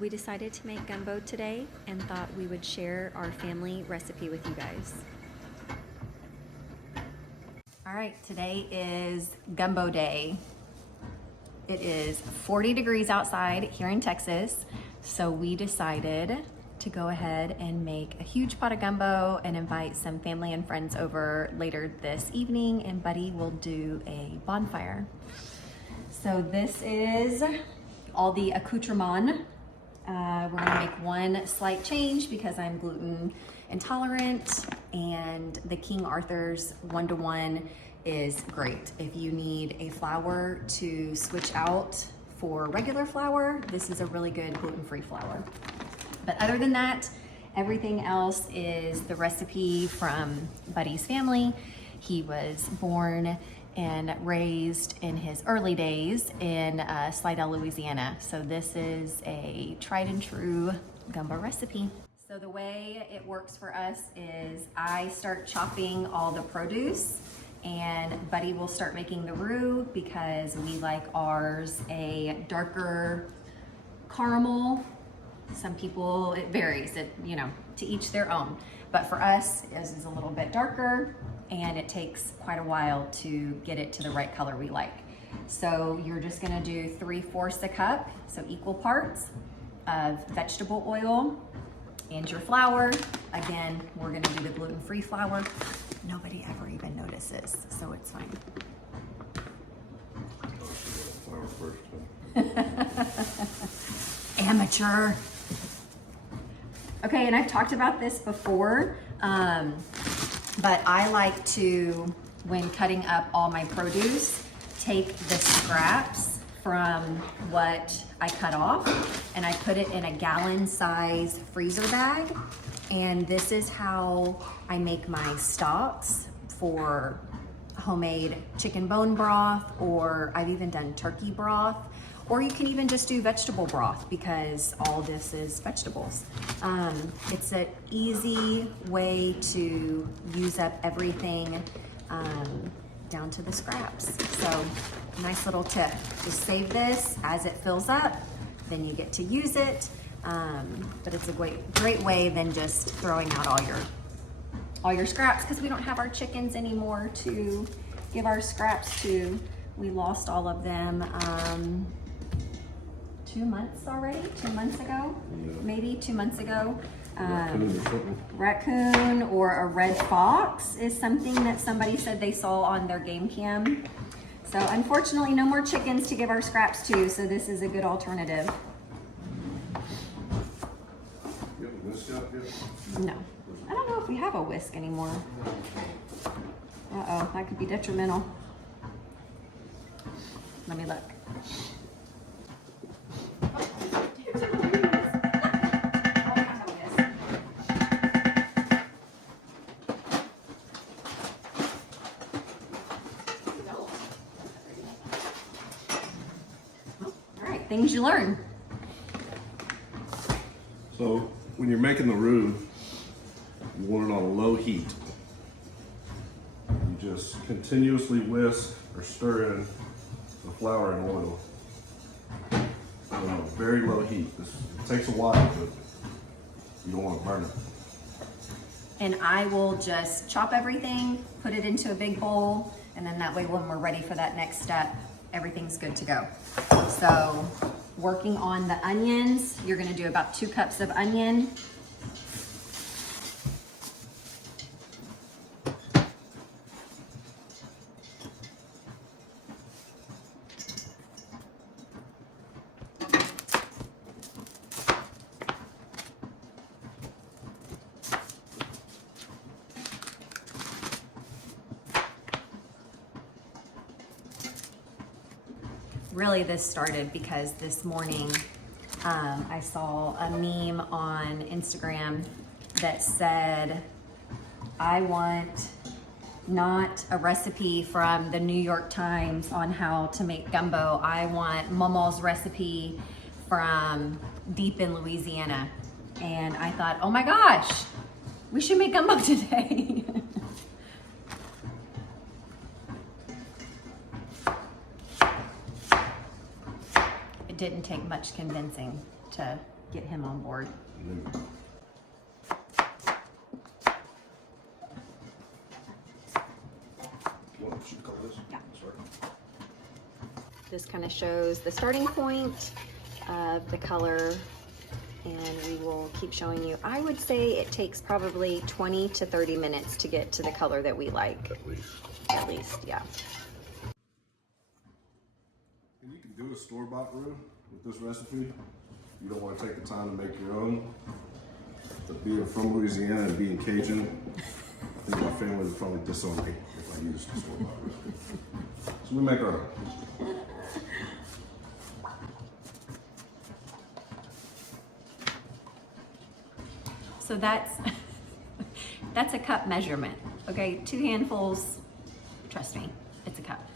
We decided to make gumbo today and thought we would share our family recipe with you guys. All right, today is gumbo day. It is 40 degrees outside here in Texas, so we decided to go ahead and make a huge pot of gumbo and invite some family and friends over later this evening, and Buddy will do a bonfire. So this is all the accoutrement. We're gonna make one slight change because I'm gluten intolerant, and the King Arthur's 1-to-1 is great. If you need a flour to switch out for regular flour, this is a really good gluten-free flour. But other than that, everything else is the recipe from Buddy's family. He was born and raised in his early days in Slidell, Louisiana. So this is a tried and true gumbo recipe. So the way it works for us is I start chopping all the produce, and Buddy will start making the roux because we like ours a darker caramel. Some people, it varies, to each their own. But for us, this is a little bit darker, and it takes quite a while to get it to the right color we like. So you're just gonna do 3/4 a cup, so equal parts of vegetable oil and your flour. Again, we're gonna do the gluten-free flour. Nobody ever even notices, so it's fine. Flour first. Amateur. Okay, and I've talked about this before, but I like to, when cutting up all my produce, take the scraps from what I cut off and I put it in a gallon size freezer bag. And this is how I make my stocks for homemade chicken bone broth, or I've even done turkey broth, or you can even just do vegetable broth because all this is vegetables. It's an easy way to use up everything down to the scraps. So nice little tip, just save this as it fills up, then you get to use it. But it's a great way than just throwing out all your scraps, because we don't have our chickens anymore to give our scraps to. We lost all of them 2 months already, 2 months ago, maybe 2 months ago. Raccoon or a red fox is something that somebody said they saw on their game cam. So unfortunately, no more chickens to give our scraps to, so this is a good alternative. You have a whisk out here? No, I don't know if we have a whisk anymore. Uh-oh, that could be detrimental. Let me look. Things you learn. So when you're making the roux, you want it on a low heat. You just continuously whisk or stir in the flour and oil on a very low heat. It takes a while, but you don't want to burn it. And I will just chop everything, put it into a big bowl, and then that way when we're ready for that next step, everything's good to go. So working on the onions, you're gonna do about 2 cups of onion. Really, this started because this morning I saw a meme on Instagram that said, I want not a recipe from the New York Times on how to make gumbo. I want Mama's recipe from deep in Louisiana. And I thought, oh my gosh, we should make gumbo today. It didn't take much convincing to get him on board. Yeah. This kind of shows the starting point of the color, and we will keep showing you. I would say it takes probably 20 to 30 minutes to get to the color that we like. At least, yeah. And you can do a store-bought roux with this recipe. You don't want to take the time to make your own. But being from Louisiana and being Cajun, I think my family would probably disown me if I used a store-bought roux. So we make our own. So that's a cup measurement, okay? 2 handfuls, trust me, it's a cup.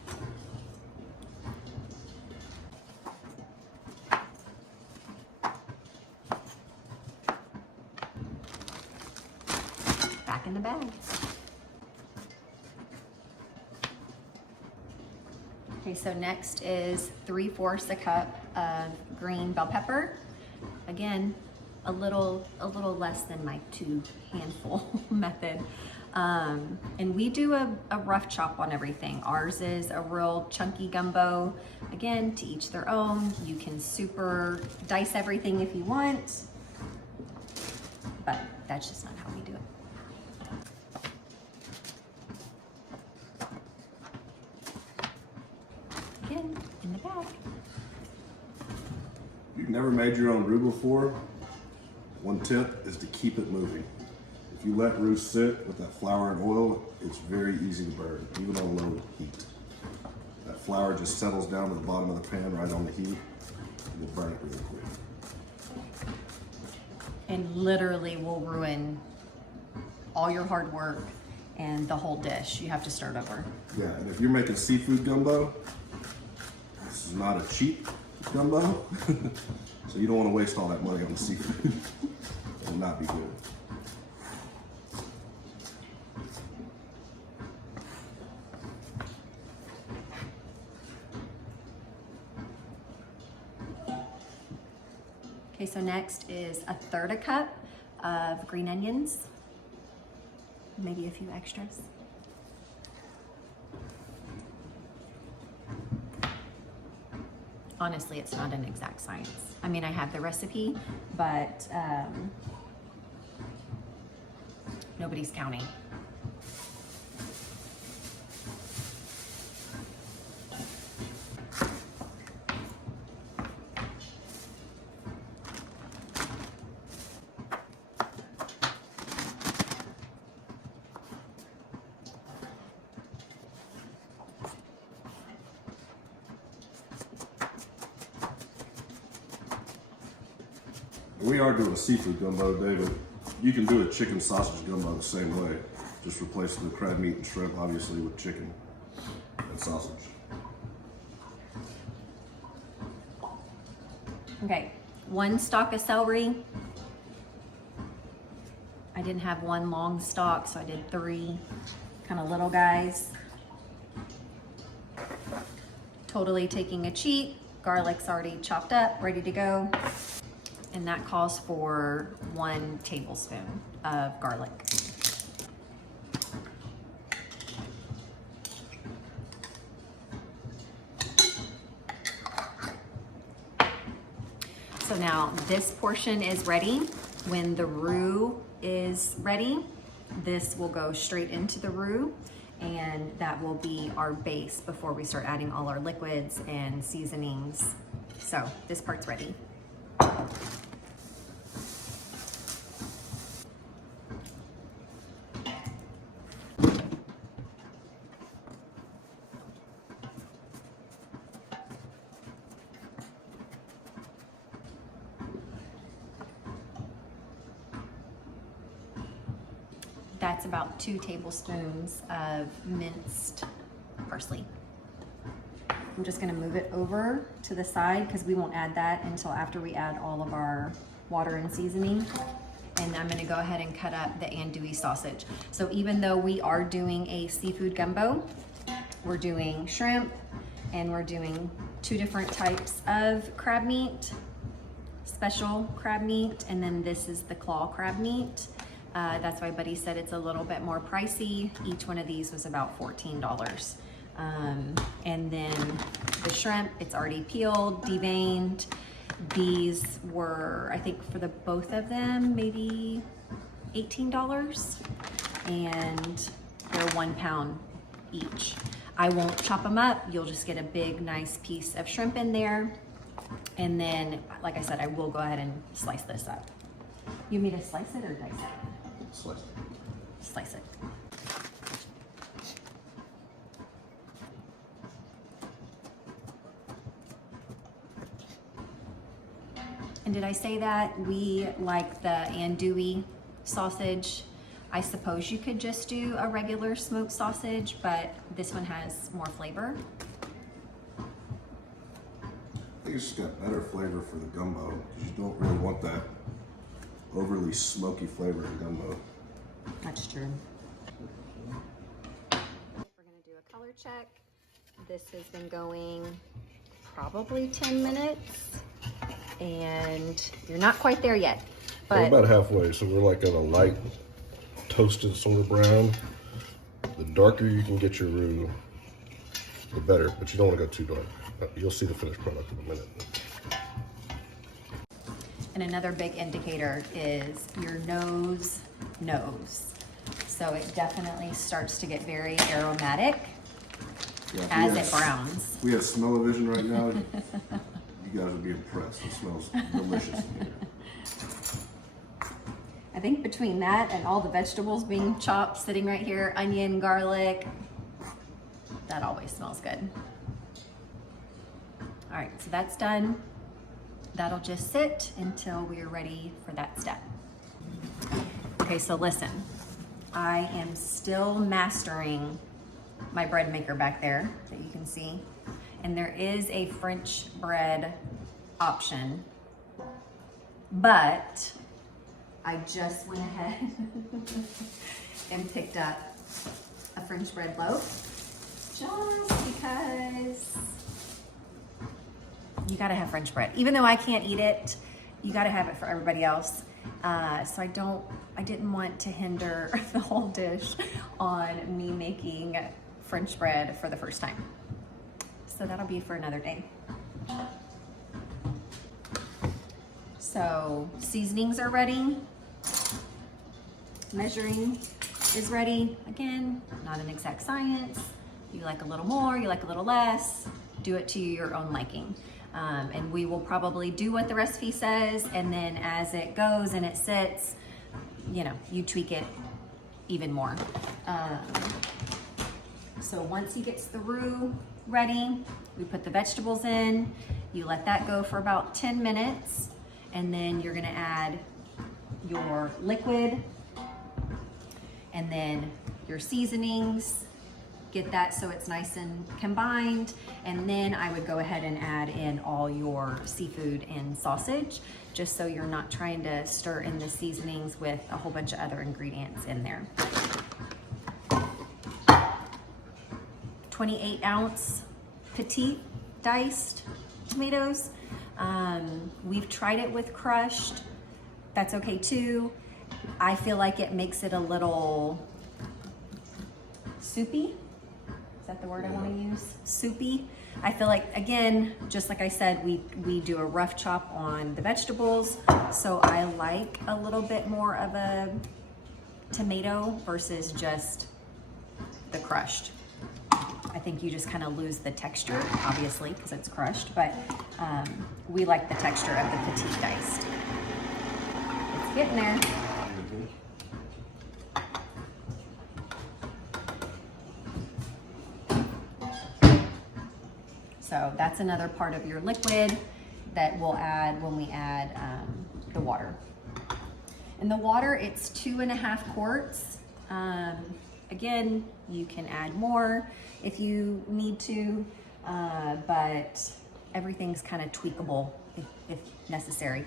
Back in the bag. Okay, so next is 3/4 a cup of green bell pepper. Again, a little less than my 2 handful method. And we do a rough chop on everything. Ours is a real chunky gumbo. Again, to each their own. You can super dice everything if you want, but that's just not how we do it. Again, in the bag. You've never made your own roux before? One tip is to keep it moving. If you let roux sit with that flour and oil, it's very easy to burn, even on low heat. That flour just settles down to the bottom of the pan right on the heat, and you'll burn it really quick. And literally will ruin all your hard work and the whole dish. You have to start over. Yeah, and if you're making seafood gumbo, this is not a cheap gumbo, so you don't want to waste all that money on the seafood. It will not be good. Okay, so next is 1/3 a cup of green onions, maybe a few extras. Honestly, it's not an exact science. I mean, I have the recipe, but nobody's counting. We are doing a seafood gumbo today, but you can do a chicken sausage gumbo the same way. Just replace the crab meat and shrimp, obviously, with chicken and sausage. Okay, 1 stalk of celery. I didn't have 1 long stalk, so I did 3 kind of little guys. Totally taking a cheat. Garlic's already chopped up, ready to go. And that calls for 1 tablespoon of garlic. So now this portion is ready. When the roux is ready, this will go straight into the roux, and that will be our base before we start adding all our liquids and seasonings. So this part's ready. That's about 2 tablespoons of minced parsley. I'm just gonna move it over to the side because we won't add that until after we add all of our water and seasoning. And I'm gonna go ahead and cut up the andouille sausage. So even though we are doing a seafood gumbo, we're doing shrimp and we're doing 2 different types of crab meat. special crab meat, and then this is the claw crab meat. That's why Buddy said it's a little bit more pricey. Each one of these was about $14. And then the shrimp, it's already peeled, deveined. These were, I think for the both of them, maybe $18, and they're 1 pound each. I won't chop them up. You'll just get a big, nice piece of shrimp in there. And then, like I said, I will go ahead and slice this up. You want me to slice it or dice it? Slice it. Slice it. And did I say that we like the andouille sausage? I suppose you could just do a regular smoked sausage, but this one has more flavor. I think it's just got better flavor for the gumbo, because you don't really want that overly smoky flavor in gumbo. That's true. We're gonna do a color check. This has been going probably 10 minutes, and you're not quite there yet. We're But about halfway, so we're like on a light toasted sort of brown. The darker you can get your roux, the better, but you don't want to go too dark. You'll see the finished product in a minute. and another big indicator is your nose knows. So it definitely starts to get very aromatic as it browns. We have smell-o-vision right now. You guys will be impressed. It smells delicious in here. I think between that and all the vegetables being chopped, sitting right here, onion, garlic, that always smells good. All right, so that's done. That'll just sit until we are ready for that step. Okay, so listen, I am still mastering my bread maker back there that you can see. And there is a French bread option, but I just went ahead and picked up a French bread loaf just because you gotta have French bread. Even though I can't eat it, you gotta have it for everybody else. So I didn't want to hinder the whole dish on me making French bread for the first time. So that'll be for another day. So seasonings are ready. Measuring is ready. Again, not an exact science. You like a little more, you like a little less. Do it to your own liking. And we will probably do what the recipe says, and then as it goes and it sits, you know, you tweak it even more. So once he gets the roux ready, we put the vegetables in, you let that go for about 10 minutes, and then you're gonna add your liquid and then your seasonings. Get that so it's nice and combined, and then I would go ahead and add in all your seafood and sausage, just so you're not trying to stir in the seasonings with a whole bunch of other ingredients in there. 28-ounce petit diced tomatoes. We've tried it with crushed. That's okay too. I feel like it makes it a little soupy. Is that the word I want to use? Soupy. I feel like, again, just like I said, we do a rough chop on the vegetables, so I like a little bit more of a tomato versus just the crushed. I think you just kind of lose the texture, obviously, because it's crushed, but we like the texture of the petit diced. It's getting there. So that's another part of your liquid that we'll add when we add the water. And the water, it's 2.5 quarts. Again, you can add more if you need to, but everything's kind of tweakable if necessary.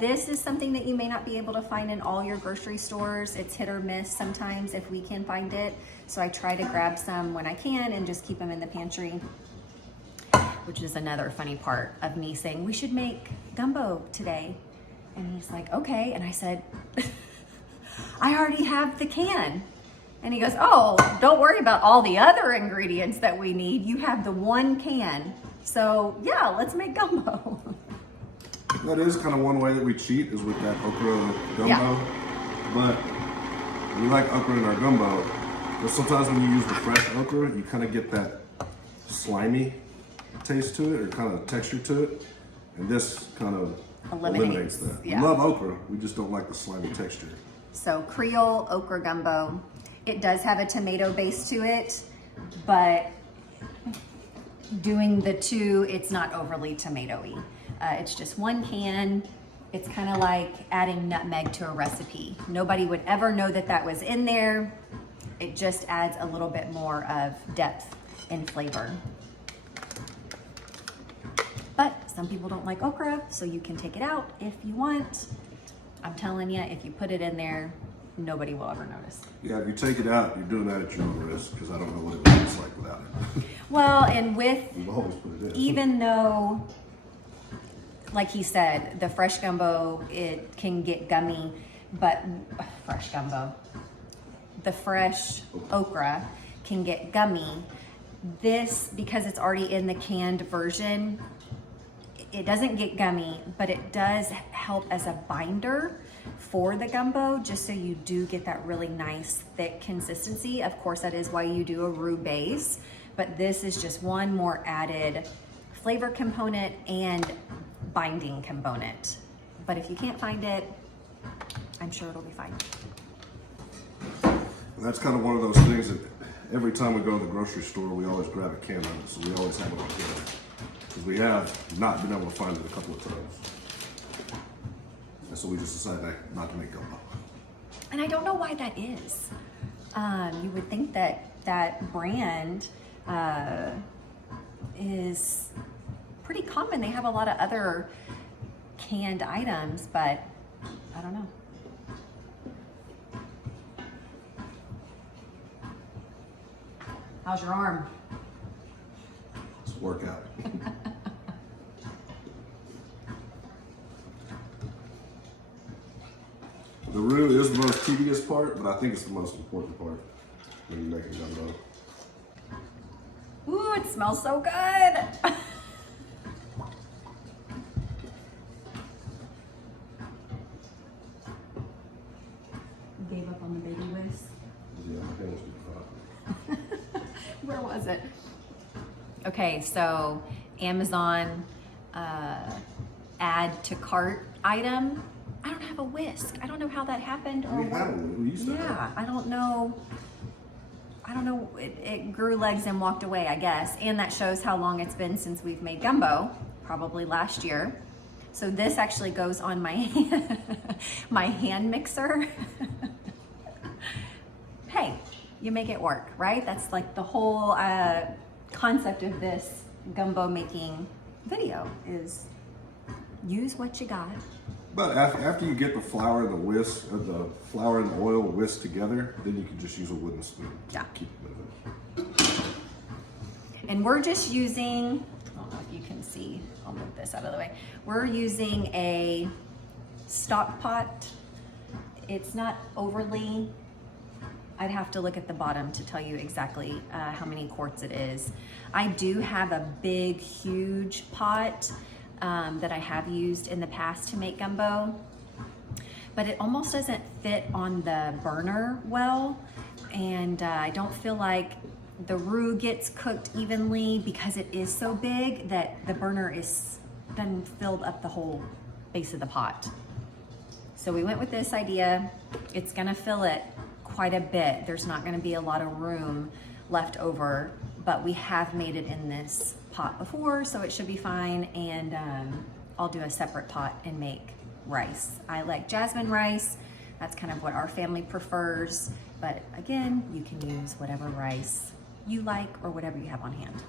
This is something that you may not be able to find in all your grocery stores. It's hit or miss sometimes if we can find it. So I try to grab some when I can and just keep them in the pantry. which is another funny part of me saying, we should make gumbo today. And he's like, okay. And I said, I already have the can. And he goes, oh, don't worry about all the other ingredients that we need. You have the one can. So yeah, let's make gumbo. That is kind of one way that we cheat, is with that okra gumbo. Yeah. But we like okra in our gumbo. But sometimes when you use the fresh okra, you kind of get that slimy taste to it, or kind of texture to it. And this kind of eliminates that. Yeah. We love okra, we just don't like the slimy texture. So Creole okra gumbo. It does have a tomato base to it, but doing the two, it's not overly tomatoey. It's just one can. It's kind of like adding nutmeg to a recipe. Nobody would ever know that that was in there. It just adds a little bit more of depth and flavor. But some people don't like okra, so you can take it out if you want. I'm telling you, if you put it in there, nobody will ever notice. Yeah, if you take it out, you're doing that at your own risk, because I don't know what it looks like without it. Well, and with, We've always put it in. even though, like he said, the fresh gumbo, it can get gummy, but fresh gumbo, the fresh okra can get gummy. This, because it's already in the canned version, it doesn't get gummy, but it does help as a binder for the gumbo, just so you do get that really nice thick consistency. Of course, that is why you do a roux base, but this is just one more added flavor component and binding component. But if you can't find it, I'm sure it'll be fine. That's kind of one of those things that every time we go to the grocery store, we always grab a can of it, so we always have it on hand. Because we have not been able to find it a couple of times. And so we just decided not to make gumbo. And I don't know why that is. You would think that that brand is pretty common. They have a lot of other canned items, but I don't know. How's your arm? It's a workout. The roux is the most tedious part, but I think it's the most important part when you're making gumbo. Ooh, it smells so good. Gave up on the baby whisk. Yeah, my hands get hot. Where was it? Okay, so Amazon add to cart item. I don't have a whisk. I don't know how that happened. We had one. We used to have. Yeah, I don't know. It grew legs and walked away, I guess. And that shows how long it's been since we've made gumbo, probably last year. So this actually goes on my my hand mixer. Hey, you make it work, right? That's like the whole concept of this gumbo making video, is use what you got. But after you get the flour and the whisk, or the flour and the oil whisked together, then you can just use a wooden spoon. Yeah. Keep it moving. And we're just using, I don't know if you can see, I'll move this out of the way. We're using a stock pot. It's not overly, I'd have to look at the bottom to tell you exactly how many quarts it is. I do have a big, huge pot that I have used in the past to make gumbo, but it almost doesn't fit on the burner well, and I don't feel like the roux gets cooked evenly because it is so big that the burner is then filled up the whole base of the pot. So we went with this idea. It's gonna fill it quite a bit. There's not gonna be a lot of room left over, but we have made it in this pot before, so it should be fine. And I'll do a separate pot and make rice. I like jasmine rice. That's kind of what our family prefers. But again, you can use whatever rice you like or whatever you have on hand.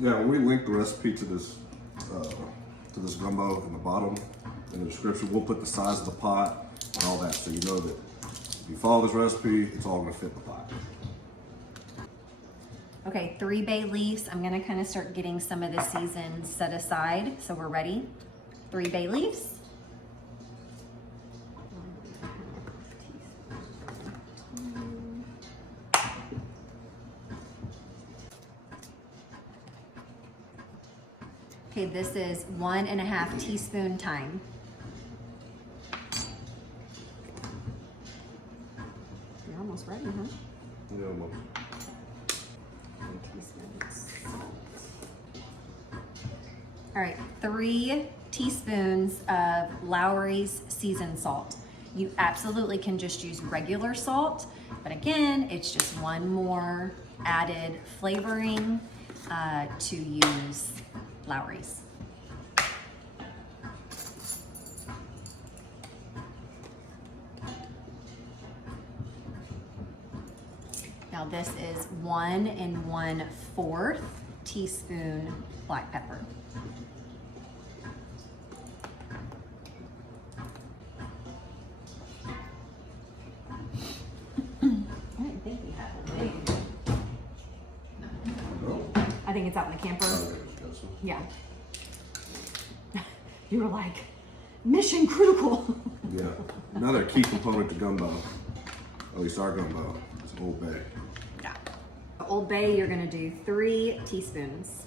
Yeah, we link the recipe to this gumbo in the bottom in the description. We'll put the size of the pot and all that, so you know that if you follow this recipe, it's all gonna fit the pot. Okay, 3 bay leaves. I'm gonna kind of start getting some of the seasons set aside. So we're ready. 3 bay leaves. Okay, this is 1.5 teaspoon thyme. You're almost ready, huh? Yeah, well, 1 teaspoon salt. All right, 3 teaspoons of Lawry's seasoned salt. You absolutely can just use regular salt, but again, it's just one more added flavoring to use Lawry's. Now this is 1 1/4 teaspoon black pepper. I didn't think we had a big. I think it's out in the camper. Yeah. You were like, mission critical. yeah. Another key component to gumbo, at least our gumbo, is Old Bay. Yeah. Old Bay, you're gonna do 3 teaspoons.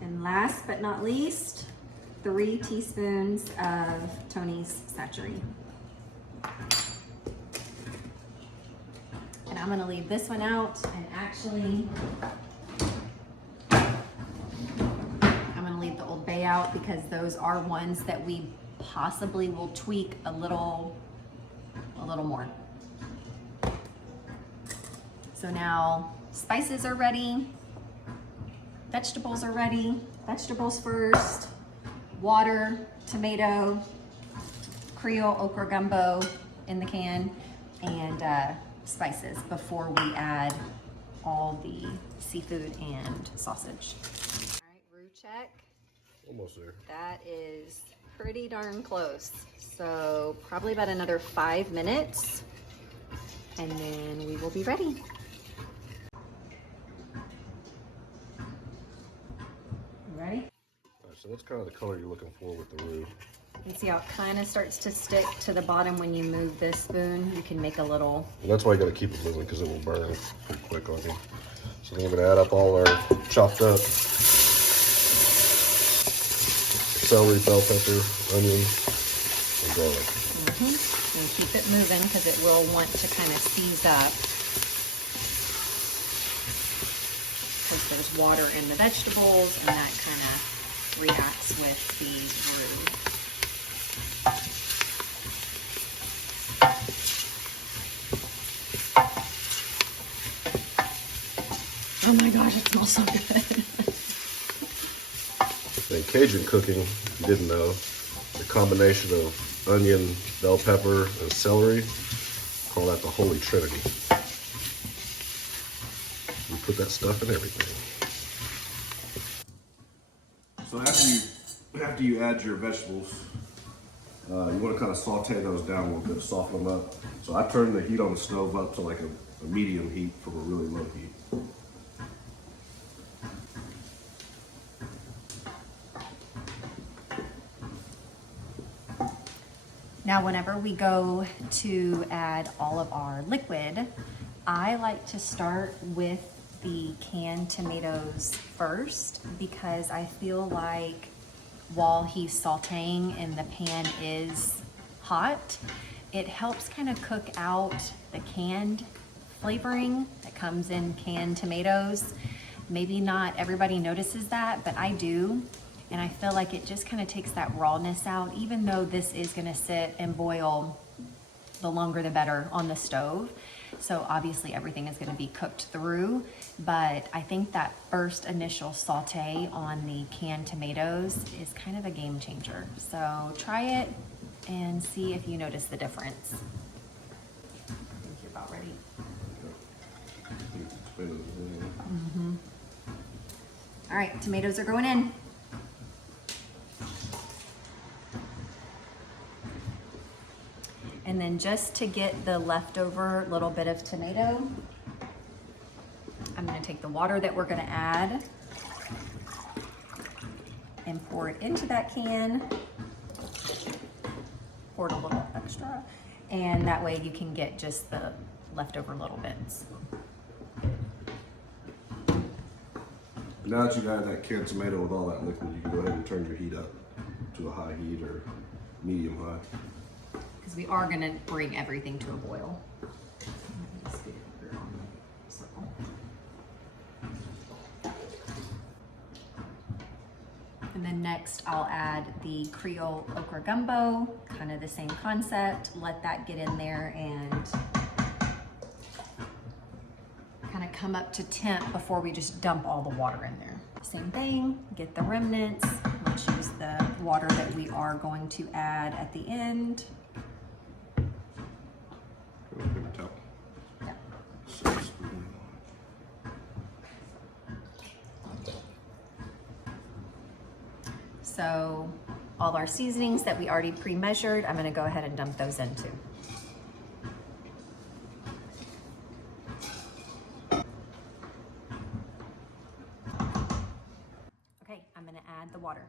And last but not least, 3 teaspoons of Tony's sachet. And I'm gonna leave this one out, and actually, I'm gonna leave the Old Bay out because those are ones that we possibly will tweak a little more. So now spices are ready, vegetables are ready. Vegetables first, water, tomato, Creole okra gumbo in the can, and spices before we add all the seafood and sausage. All right, roux check. Almost there. That is pretty darn close. So probably about another 5 minutes, and then we will be ready. Ready? All right, so that's kind of the color you're looking for with the roux. You can see how it kind of starts to stick to the bottom when you move this spoon. You can make a little. And that's why you got to keep it moving because it will burn pretty quick on you. So then we're going to add up all our chopped up celery, bell pepper, onion, and garlic. And keep it moving because it will want to kind of seize up. Because there's water in the vegetables, and that kind of reacts with the roux. Oh my gosh, it smells so good. In Cajun cooking, if you didn't know, the combination of onion, bell pepper, and celery, call that the Holy Trinity. You put that stuff in everything. So after you add your vegetables, you want to kind of saute those down a little bit, soften them up. So I turn the heat on the stove up to like a medium heat from a really low heat. Now, whenever we go to add all of our liquid, I like to start with the canned tomatoes first because I feel like while he's sauteing and the pan is hot, it helps kind of cook out the canned flavoring that comes in canned tomatoes. Maybe not everybody notices that, but I do. And I feel like it just kind of takes that rawness out, even though this is gonna sit and boil, the longer the better on the stove. So obviously everything is gonna be cooked through, but I think that first initial saute on the canned tomatoes is kind of a game changer. So try it and see if you notice the difference. I think you're about ready. All right, tomatoes are going in. And then just to get the leftover little bit of tomato, I'm gonna take the water that we're gonna add and pour it into that can. Pour it a little extra, and that way you can get just the leftover little bits. Now that you've added that canned tomato with all that liquid, you can go ahead and turn your heat up to a high heat or medium high. Because we are gonna bring everything to a boil. And then next I'll add the Creole okra gumbo, kind of the same concept. Let that get in there and kind of come up to temp before we just dump all the water in there. Same thing, get the remnants. Let's use the water that we are going to add at the end. Paper towel. Yeah. So all our seasonings that we already pre-measured, I'm gonna go ahead and dump those in too. Okay, I'm gonna add the water.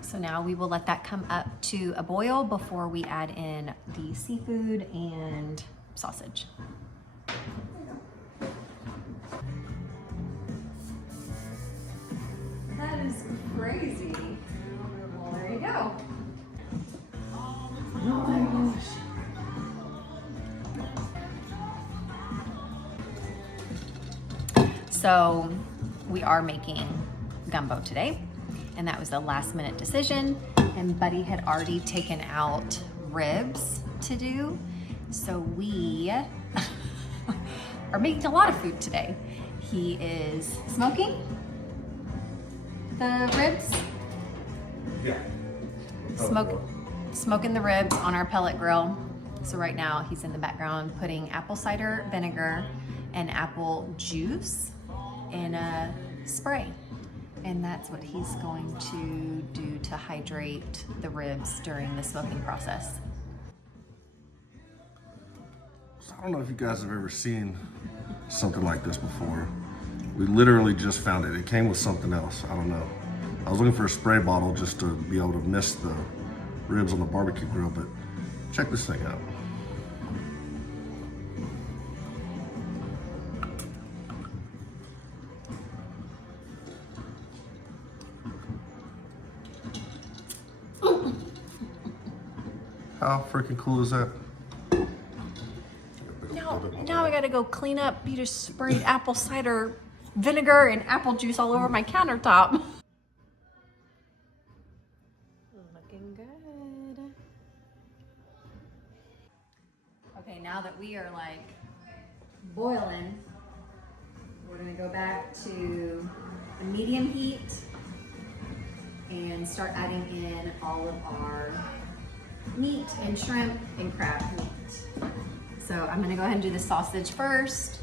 So now we will let that come up to a boil before we add in the seafood and sausage. That is crazy. Well, there you go. Oh my gosh. So we are making gumbo today, and that was a last minute decision, and Buddy had already taken out ribs to do. So we are making a lot of food today. He is smoking the ribs. Yeah. Smoking the ribs on our pellet grill. So right now he's in the background putting apple cider vinegar and apple juice in a spray. And that's what he's going to do to hydrate the ribs during the smoking process. So I don't know if you guys have ever seen something like this before. We literally just found it. It came with something else. I don't know. I was looking for a spray bottle just to be able to mist the ribs on the barbecue grill, but check this thing out. How freaking cool is that? Now I gotta go clean up. You just sprayed apple cider vinegar and apple juice all over my countertop. Looking good. Okay, now that we are like boiling, we're gonna go back to a medium heat and start adding in all of our meat and shrimp and crab meat. So I'm gonna go ahead and do the sausage first.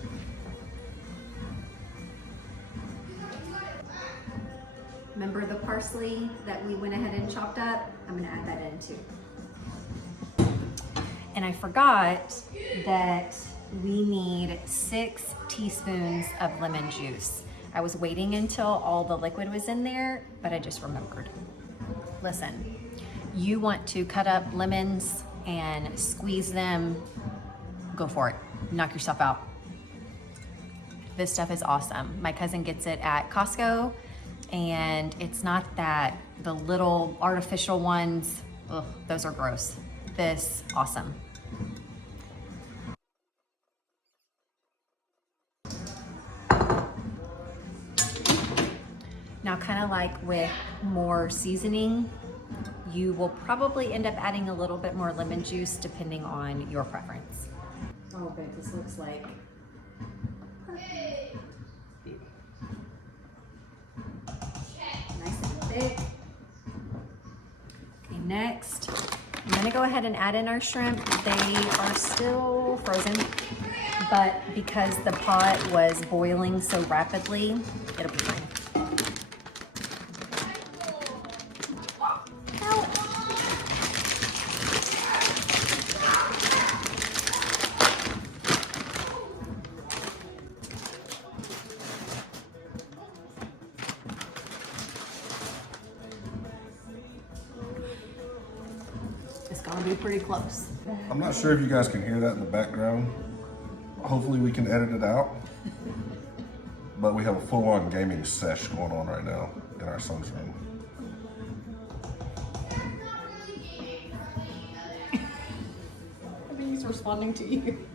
Remember the parsley that we went ahead and chopped up? I'm gonna add that in too. And I forgot that we need 6 teaspoons of lemon juice. I was waiting until all the liquid was in there, but I just remembered. Listen, you want to cut up lemons and squeeze them, go for it. Knock yourself out. This stuff is awesome. My cousin gets it at Costco, and it's not that the little artificial ones, ugh, those are gross. This, awesome. Now, kind of like with more seasoning, you will probably end up adding a little bit more lemon juice depending on your preference. Oh, babe, this looks like perfect. Nice and thick. Okay, next, I'm gonna go ahead and add in our shrimp. They are still frozen, but because the pot was boiling so rapidly, it'll be fine. It's gonna be pretty close. I'm not sure if you guys can hear that in the background. Hopefully we can edit it out. But we have a full-on gaming sesh going on right now in our son's room. I think he's responding to you.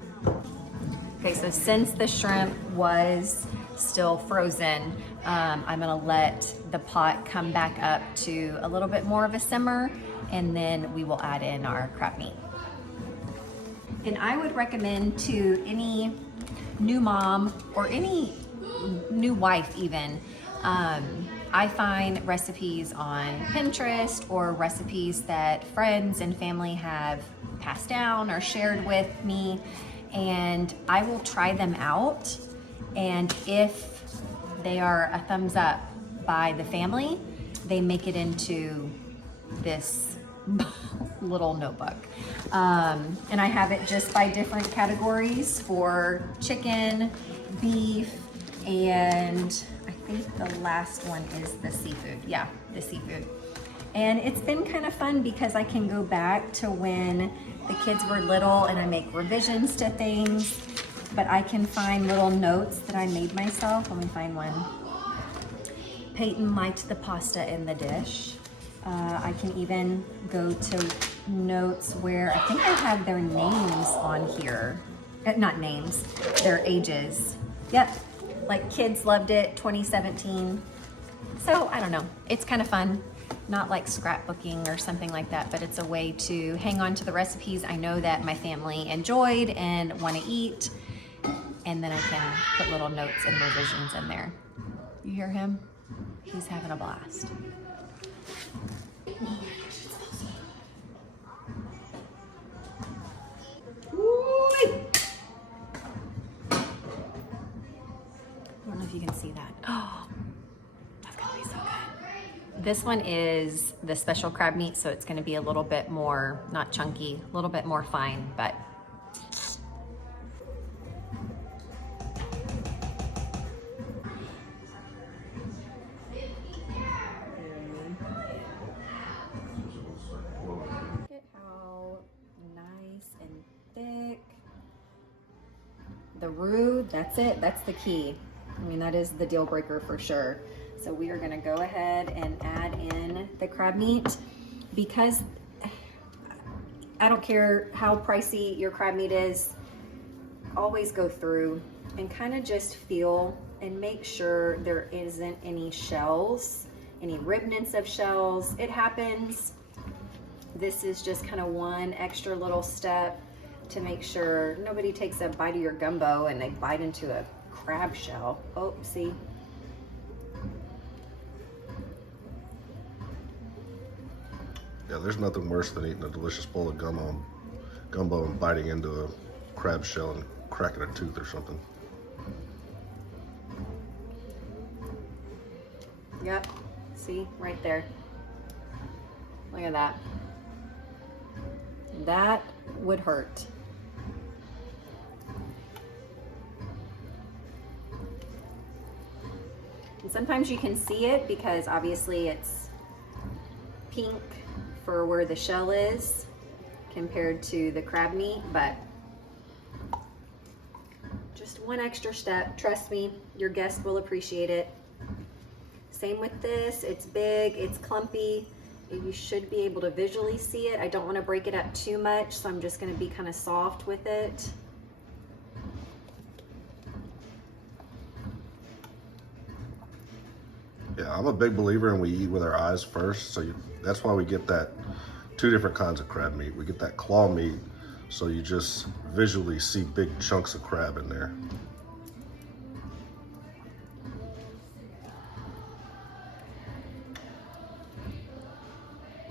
Okay, so since the shrimp was still frozen, I'm gonna let the pot come back up to a little bit more of a simmer, and then we will add in our crab meat. And I would recommend to any new mom or any new wife even, I find recipes on Pinterest or recipes that friends and family have passed down or shared with me, and I will try them out, and if they are a thumbs up by the family, they make it into this little notebook. And I have it just by different categories for chicken, beef, and I think the last one is the seafood. Yeah, the seafood. And it's been kind of fun because I can go back to when the kids were little and I make revisions to things, but I can find little notes that I made myself. Let me find one. Peyton liked the pasta in the dish. I can even go to notes where I think I have their names on here. Not names, their ages. Yep, like kids loved it, 2017. So I don't know, it's kind of fun. Not like scrapbooking or something like that, but it's a way to hang on to the recipes I know that my family enjoyed and want to eat. And then I can put little notes and revisions in there. You hear him? He's having a blast. I don't know if you can see that. Oh, that's gonna be so good. This one is the special crab meat, so it's gonna be a little bit more, not chunky, a little bit more fine, but look at how nice and thick. The roux, that's it, that's the key. I mean, that is the deal breaker for sure. So we are gonna go ahead and add in the crab meat, because I don't care how pricey your crab meat is, always go through and kind of just feel and make sure there isn't any shells, any remnants of shells. It happens. This is just kind of one extra little step to make sure nobody takes a bite of your gumbo and they bite into a crab shell. Oh, see? Yeah, there's nothing worse than eating a delicious bowl of gumbo and biting into a crab shell and cracking a tooth or something. Yep, see, right there. Look at that. That would hurt. And sometimes you can see it because obviously it's pink for where the shell is compared to the crab meat, but just one extra step. Trust me, your guest will appreciate it. Same with this, it's big, it's clumpy. You should be able to visually see it. I don't want to break it up too much, so I'm just going to be kind of soft with it. Yeah, I'm a big believer in we eat with our eyes first, so that's why we get that two different kinds of crab meat. We get that claw meat, so you just visually see big chunks of crab in there.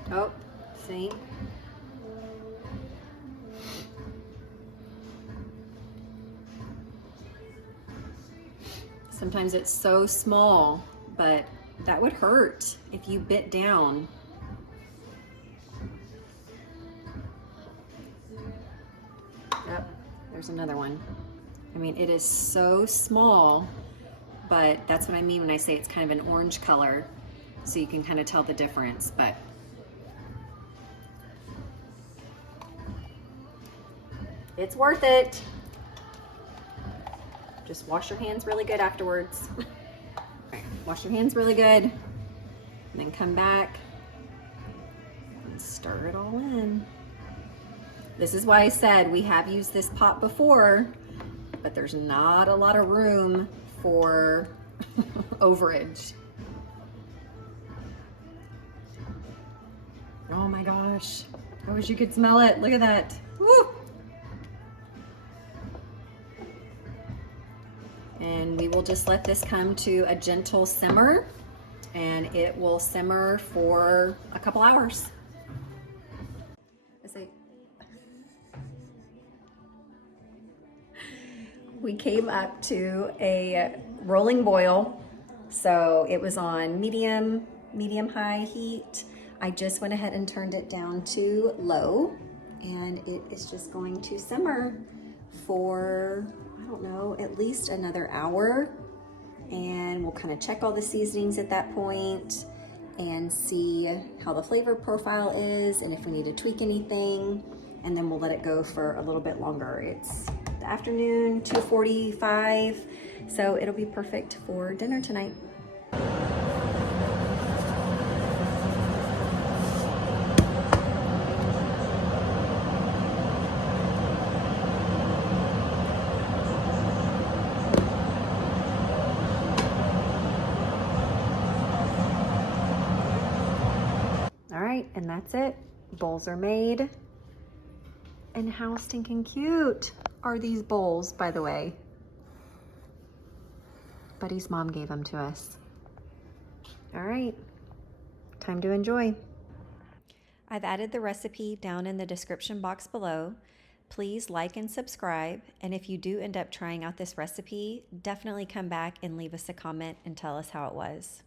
Oh, see? Sometimes it's so small, but that would hurt if you bit down. Yep, there's another one. I mean, it is so small, but that's what I mean when I say it's kind of an orange color, so you can kind of tell the difference. But it's worth it. Just wash your hands really good afterwards. Okay, wash your hands really good, and then come back and stir it all in. This is why I said we have used this pot before, but there's not a lot of room for overage. Oh my gosh, I wish you could smell it. Look at that. Woo! And we will just let this come to a gentle simmer, and it will simmer for a couple hours. We came up to a rolling boil, so it was on medium-high heat. I just went ahead and turned it down to low, and it is just going to simmer for, I don't know, at least another hour. And we'll kind of check all the seasonings at that point and see how the flavor profile is and if we need to tweak anything, and then we'll let it go for a little bit longer. It's the afternoon, 2:45, so it'll be perfect for dinner tonight. All right, and that's it. Bowls are made. And how stinking cute are these bowls, by the way? Buddy's mom gave them to us. All right, time to enjoy. I've added the recipe down in the description box below. Please like and subscribe. And if you do end up trying out this recipe, definitely come back and leave us a comment and tell us how it was.